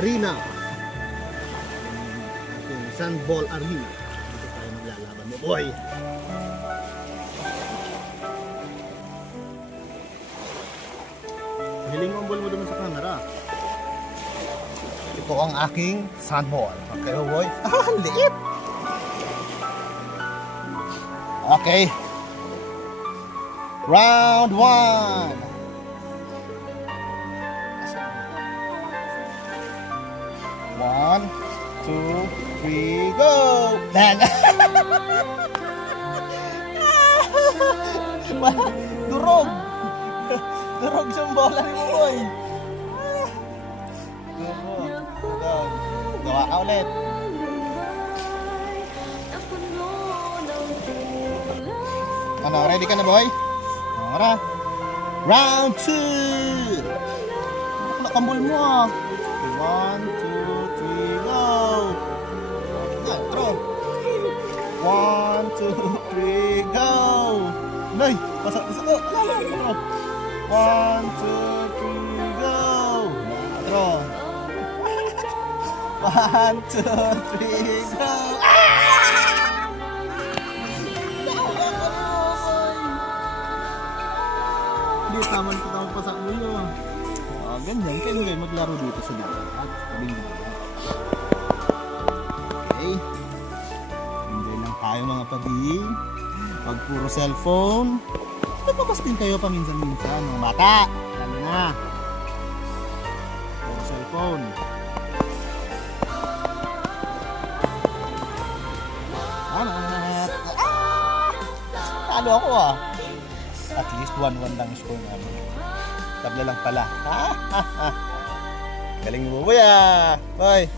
Arena. Sandball Arena. Dito tayo maglalaban mo, boy. Hiling ang ball mo naman sa camera. Ito ang aking sandball. Okay, boy. Liit. Okay. Round 1. 1, 2, 3, go! Durog! Durog siyang bola ni Boy! Durog. Gawa ka ulit. Ano, ready ka na, Boy? Tara! Round 2! Nakambol mo ah! 1, 2, 3, go! Throw! 1, 2, 3, go! Nay! Pasok ko! 1, 2, 3, go! Throw! 1, 2, 3, go! Hindi, tamang pasak mo yun. Ganyan, kayo maglaro dito sa dagat. Tabing dagat. Okay. Enjoy lang tayo mga pabing. Pag puro cellphone. Nagpapas din kayo paminsan-minsan. Mga bata. Lalo na. Puro cellphone. Talo ako ah. At least 1-1 lang score namin. Tabla lang pala. Galing mo, Boy ah! Boy!